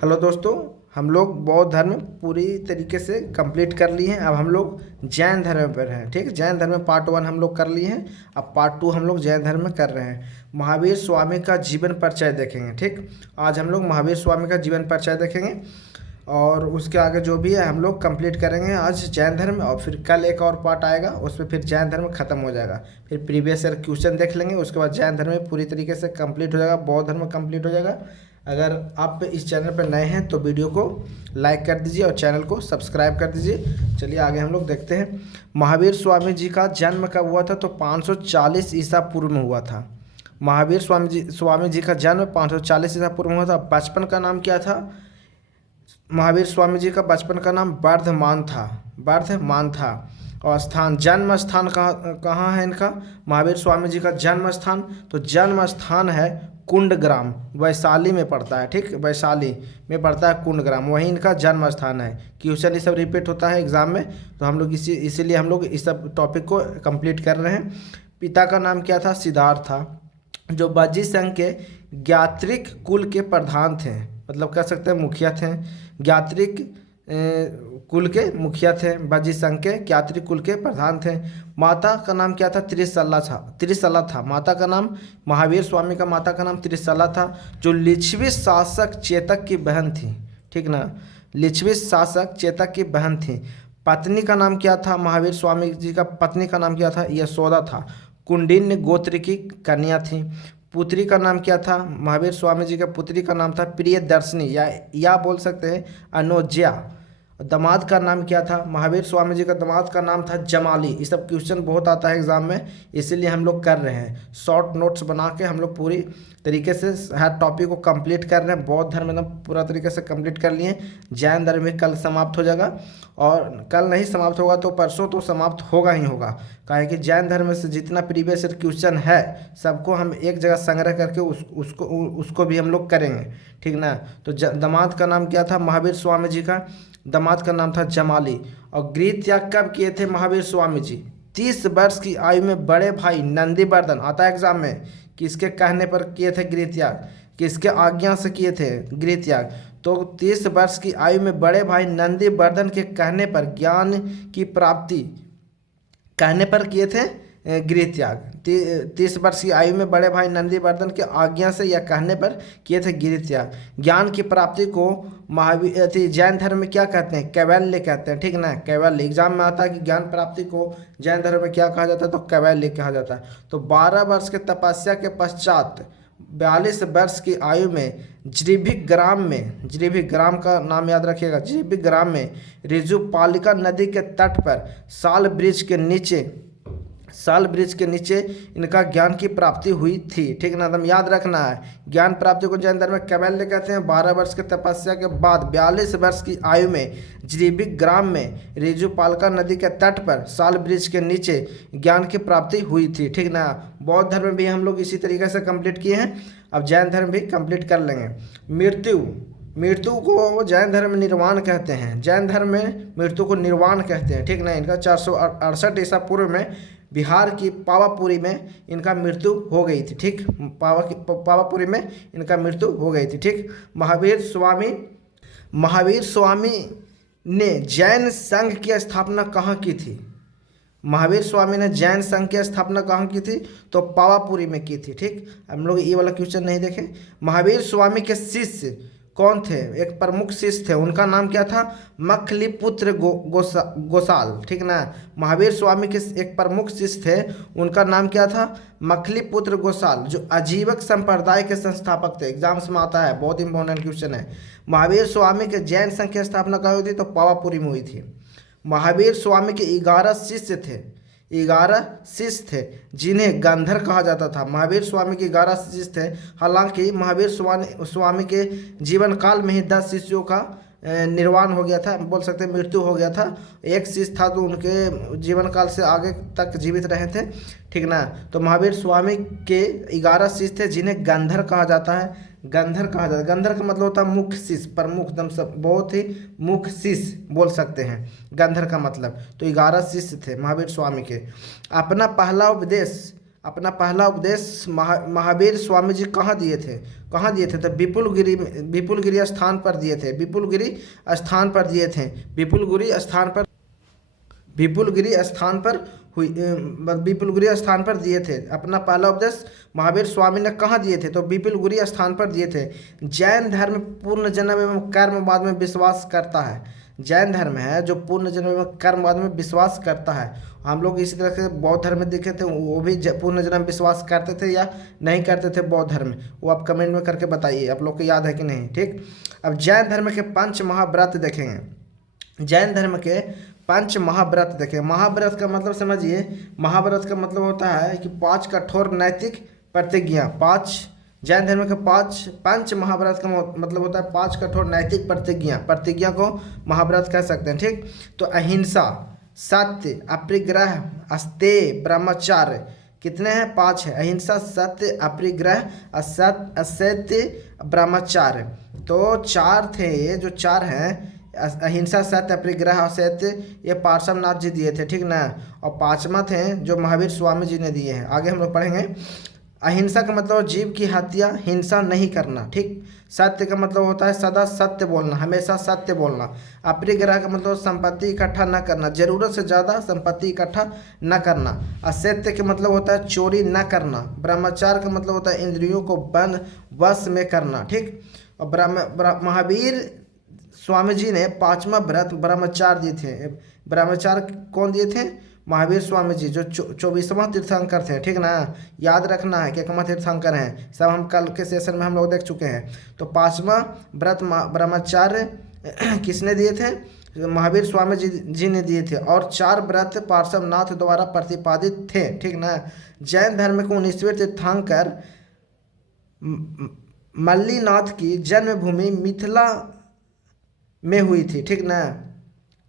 Hello दोस्तों, हम लोग बौद्ध धर्म पूरी तरीके से कंप्लीट कर लिए हैं। अब हम लोग जैन धर्म पर हैं। ठीक, जैन धर्म में पार्ट 1 हम लोग कर लिए हैं। अब पार्ट 2 हम लोग जैन धर्म में कर रहे हैं। महावीर स्वामी का जीवन परिचय देखेंगे। ठीक, आज हम लोग महावीर स्वामी का जीवन परिचय देखेंगे और उसके आगे जो भी है हम लोग कंप्लीट करेंगे आज जैन धर्म। और फिर कल एक और पार्ट आएगा, उसमें फिर जैन धर्म खत्म हो जाएगा। फिर प्रीवियस ईयर क्वेश्चन देख लेंगे, उसके बाद जैन धर्म पूरी तरीके से कंप्लीट हो जाएगा, बौद्ध धर्म कंप्लीट हो जाएगा। अगर आप इस चैनल पर नए हैं तो वीडियो को लाइक कर दीजिए और चैनल को सब्सक्राइब कर दीजिए। चलिए आगे हम लोग देखते हैं। महावीर स्वामी जी का जन्म कब हुआ था? तो 540 ईसा पूर्व में हुआ था। महावीर स्वामी जी का जन्म 540 ईसा पूर्व में हुआ था। बचपन का नाम क्या था? महावीर स्वामी जी का बचपन का नाम वर्धमान था। वर्धमान था। और स्थान, जन्म स्थान कहाँ है इनका? महावीर स्वामी जी का जन्म स्थान, तो जन्म स्थान है कुंडग्राम, वैशाली में पड़ता है। ठीक, वैशाली में पड़ता है कुंडग्राम, वहीं इनका जन्म स्थान है। क्वेश्चन ये सब रिपीट होता है एग्जाम में, तो हम लोग इसीलिए हम लोग इस सब टॉपिक को कंप्लीट कर रहे हैं। पिता का नाम क्या था? सिद्धार्थ था, जो बज्जी संघ के ज्ञात्रिक कुल के प्रधान थे, मतलब कह सकते हैं मुखिया थे। ज्ञात्रिक कुल के मुखिया थे, बज्जी संघ के ज्ञात्रिक कुल के प्रधान थे। माता का नाम क्या था? त्रिशला था माता का नाम। महावीर स्वामी का माता का नाम त्रिशला था, जो लिच्छवी शासक चेतक की बहन थी। ठीक ना, लिच्छवी शासक चेतक की बहन थी। पत्नी का नाम क्या था? महावीर स्वामी जी का पत्नी का नाम क्या था? यशोदा था, कुंडिन्य गोत्र की कन्या थी। पुत्री का नाम क्या था? महावीर स्वामी जी का पुत्री का नाम था प्रियदर्शनी, या बोल सकते हैं अनुज्ञा। दामाद का नाम क्या था? महावीर स्वामी जी का दामाद का नाम था जमाली। ये सब क्वेश्चन बहुत आता है एग्जाम में, इसीलिए हम लोग कर रहे हैं। शॉर्ट नोट्स बना के हम लोग पूरी तरीके से हर टॉपिक को कंप्लीट कर रहे हैं। बौद्ध धर्म एकदम पूरा तरीके से कंप्लीट कर लिए। जैन धर्म भी कल समाप्त हो जाएगा, और कल नहीं समाप्त होगा तो परसों तो समाप्त होगा ही होगा। काहे कि जैन धर्म से जितना प्रीवियस ईयर क्वेश्चन है सबको हम एक जगह संग्रह करके उसको भी हम लोग करेंगे। ठीक ना, तो दामाद का नाम क्या था? महावीर स्वामी जी का दामाद का नाम था जमाली। और गृह त्याग कब किए थे महावीर स्वामी जी? 30 वर्ष की आयु में बड़े भाई नंदीवर्धन, आता है एग्जाम में, किसके कहने पर किए थे गृह त्याग? किसके आज्ञा से किए थे गृह त्याग? तो 30 वर्ष की आयु में बड़े भाई नंदीवर्धन के कहने पर, ज्ञान की प्राप्ति कहने पर किए थे गृह त्याग। 30 वर्ष की आयु में बड़े भाई नंदीवर्धन के आज्ञा से या कहने पर किए थे गृह त्याग। ज्ञान की प्राप्ति को महावीर जैन धर्म में क्या कहते हैं? कैवल्य कहते हैं। ठीक ना, कैवल्य एग्जाम में आता है कि ज्ञान प्राप्ति को जैन धर्म में क्या कहा जाता है? तो कैवल्य कहा जाता है। तो 12 वर्ष के तपस्या के पश्चात 42 वर्ष की आयु में ज्रीभिक ग्राम का नाम याद रखिएगा, ज्रीभिक ग्राम में ऋजुपालिका नदी के तट पर साल वृक्ष के नीचे इनका ज्ञान की प्राप्ति हुई थी। ठीक ना, एकदम याद रखना है। ज्ञान प्राप्ति को जैन धर्म में कैवल्य कहते हैं। 12 वर्ष के तपस्या के बाद 42 वर्ष की आयु में ज्रीभिक ग्राम में ऋजुपालिका नदी के तट पर साल वृक्ष के नीचे ज्ञान की प्राप्ति हुई थी। ठीक ना, बौद्ध धर्म भी हम लोग इसी तरीके से कंप्लीट किए हैं। अब जैन धर्म भी कंप्लीट कर लेंगे। मृत्यु को जैन धर्म में निर्वाण कहते हैं। जैन धर्म में मृत्यु को निर्वाण कहते हैं। ठीक ना, इनका 468 ईसा पूर्व में बिहार की पावापुरी में इनका मृत्यु हो गई थी। ठीक, पावापुरी में इनका मृत्यु हो गई थी। ठीक, महावीर स्वामी ने जैन संघ की स्थापना कहाँ की थी? महावीर स्वामी ने जैन संघ की स्थापना कहाँ की थी? तो पावापुरी में की थी। ठीक, हम लोग ये वाला क्वेश्चन नहीं देखें। महावीर स्वामी के शिष्य कौन थे? एक प्रमुख शिष्य थे, उनका नाम क्या था? मखलीपुत्र गोसाल। ठीक ना, महावीर स्वामी के एक प्रमुख शिष्य थे, उनका नाम क्या था? मखलीपुत्र गोसाल, जो आजीवक संप्रदाय के संस्थापक थे। एग्जाम्स में आता है, बहुत इंपॉर्टेंट क्वेश्चन है। महावीर स्वामी के जैन संघ की स्थापना कहाँ हुई थी? तो पावापुरी में हुई थी। महावीर स्वामी के 11 शिष्य थे, जिन्हें गंधर कहा जाता था। महावीर स्वामी के 11 शिष्य थे। हालांकि महावीर स्वामी के जीवन काल में ही 10 शिष्यों का निर्वाण हो गया था, बोल सकते हैं मृत्यु हो गया था। एक शिष्य था तो उनके जीवन काल से आगे तक जीवित रहे थे। ठीक ना, तो महावीर स्वामी के 11 शिष्य थे, जिन्हें गंधर कहा जाता है। गंधर का मतलब होता है मुख्य शिष्य, प्रमुख, एकदम सब बहुत ही मुख्य शिष्य बोल सकते हैं गंधर का मतलब। तो 11 शिष्य थे महावीर स्वामी के। अपना पहला उपदेश अपना पहला उपदेश महावीर स्वामी जी कहाँ दिए थे? कहाँ दिए थे? तो विपुलगिरी स्थान पर दिए थे। विपुलगिरी स्थान पर दिए थे। विपुलगिरी स्थान पर विपुलगिरी स्थान पर दिए थे। अपना पहला उपदेश महावीर स्वामी ने कहाँ दिए थे? तो विपुलगिरी स्थान पर दिए थे। जैन धर्म पूर्ण जन्म एवं कर्मवाद में विश्वास करता है। जैन धर्म है जो पूर्ण जन्म एवं कर्मवाद में विश्वास करता है। हम लोग इसी तरह से बौद्ध धर्म में देखे थे, वो भी पूर्ण जन्म विश्वास करते थे या नहीं करते थे बौद्ध धर्म में, वो आप कमेंट में करके बताइए, आप लोग को याद है कि नहीं। ठीक, अब जैन धर्म के 5 महाव्रत देखेंगे। जैन धर्म के 5 महाव्रत देखें। महाव्रत का मतलब समझिए, महाव्रत का मतलब होता है कि 5 कठोर नैतिक प्रतिज्ञा। 5 जैन धर्म के 5 महाव्रत का मतलब होता है 5 कठोर नैतिक प्रतिज्ञा को महाव्रत कह सकते हैं। ठीक, तो अहिंसा, सत्य, अपरिग्रह, अस्तेय, ब्रह्मचर्य, कितने हैं? 5 है। अहिंसा, सत्य, अपरिग्रह, असत्य, ब्रह्मचर्य। तो 4 थे ये, जो 4 हैं अहिंसा, सत्य, अपरिग्रह, असत्य, ये पार्श्वनाथ जी दिए थे। ठीक ना, और 5वां थे जो महावीर स्वामी जी ने दिए हैं। आगे हम लोग पढ़ेंगे। अहिंसा का मतलब जीव की हत्या, हिंसा नहीं करना। ठीक, सत्य का मतलब होता है सदा सत्य बोलना, हमेशा सत्य बोलना। अपरिग्रह का मतलब संपत्ति इकट्ठा न करना, जरूरत से ज़्यादा संपत्ति इकट्ठा न करना। असत्य का मतलब होता है चोरी न करना। ब्रह्मचार्य का मतलब होता है इंद्रियों को बंद वश में करना। ठीक, और महावीर स्वामी जी ने 5वां व्रत ब्रह्मचार्य दिए थे। ब्रह्मचार्य कौन दिए थे? महावीर स्वामी जी, जो 24वां तीर्थंकर थे। ठीक ना, याद रखना है कि कितवां तीर्थंकर हैं, सब हम कल के सेशन में हम लोग देख चुके हैं। तो 5वां व्रत ब्रह्मचार्य किसने दिए थे? महावीर स्वामी जी ने दिए थे। और 4 व्रत पार्श्वनाथ द्वारा प्रतिपादित थे। ठीक ना, जैन धर्म के 19वें तीर्थंकर मल्लीनाथ की जन्मभूमि मिथिला में हुई थी। ठीक ना,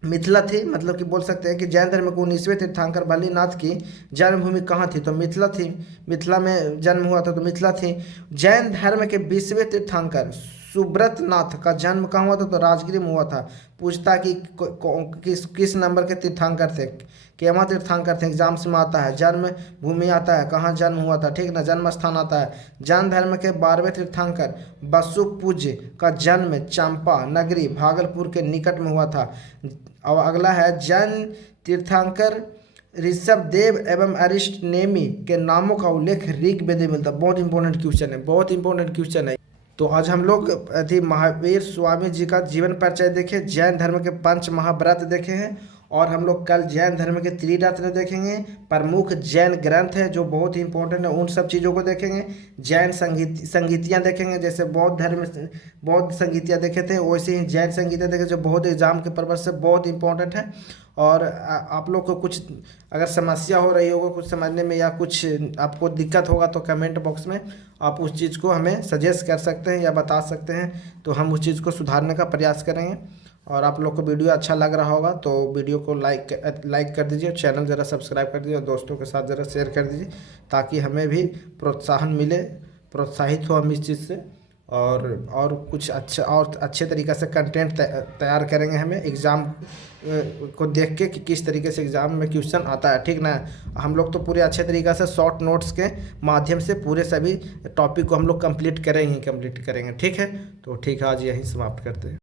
मिथिला थी, मतलब कि बोल सकते हैं कि जैन धर्म को 19वें तीर्थंकर मल्लीनाथ की जन्मभूमि कहाँ थी? तो मिथिला थी। मिथिला में जन्म हुआ था तो मिथिला थी। जैन धर्म के 20वें तीर्थंकर सुब्रत नाथ का जन्म कहाँ हुआ था? तो राजगिरी में हुआ था। पूछता कि किस नंबर के तीर्थंकर थे, केवां तीर्थंकर थे, एग्जाम्स में आता है। जन्म भूमि आता है, कहाँ जन्म हुआ था। ठीक ना, जन्म स्थान आता है। जैन धर्म के 12वें तीर्थंकर बसु पूज्य का जन्म चंपा नगरी भागलपुर के निकट में हुआ था। और अगला है जैन तीर्थंकर ऋषभदेव एवं अरिष्टनेमि के नामों का उल्लेख ऋग्वेद में मिलता है। बहुत इंपॉर्टेंट क्वेश्चन है, बहुत इंपॉर्टेंट क्वेश्चन है। तो आज हम लोग महावीर स्वामी जी का जीवन परिचय देखे, जैन धर्म के 5 महाव्रत देखे हैं, और हम लोग कल जैन धर्म के त्रिरत्न देखेंगे। प्रमुख जैन ग्रंथ है जो बहुत ही इंपॉर्टेंट है, उन सब चीज़ों को देखेंगे। जैन संगीतियाँ देखेंगे, जैसे बौद्ध संगीतियाँ देखे थे, वैसे ही जैन संगीतियाँ देखे जो बहुत एग्जाम के पर्पज़ से बहुत इंपॉर्टेंट है। और आप लोग को कुछ अगर समस्या हो रही होगा कुछ समझने में, या कुछ आपको दिक्कत होगा, तो कमेंट बॉक्स में आप उस चीज़ को हमें सजेस्ट कर सकते हैं या बता सकते हैं, तो हम उस चीज़ को सुधारने का प्रयास करेंगे। और आप लोग को वीडियो अच्छा लग रहा होगा तो वीडियो को लाइक कर दीजिए, चैनल ज़रा सब्सक्राइब कर दीजिए, और दोस्तों के साथ ज़रा शेयर कर दीजिए, ताकि हमें भी प्रोत्साहन मिले, प्रोत्साहित हो हम इस चीज़ से। और कुछ अच्छा और अच्छे तरीक़े से कंटेंट तैयार करेंगे हमें एग्ज़ाम को देख के कि किस तरीके से एग्ज़ाम में क्वेश्चन आता है। ठीक ना, हम लोग तो पूरे अच्छे तरीक़े से शॉर्ट नोट्स के माध्यम से पूरे सभी टॉपिक को हम लोग कंप्लीट करेंगे। ठीक है, तो ठीक है, आज यहीं समाप्त करते हैं।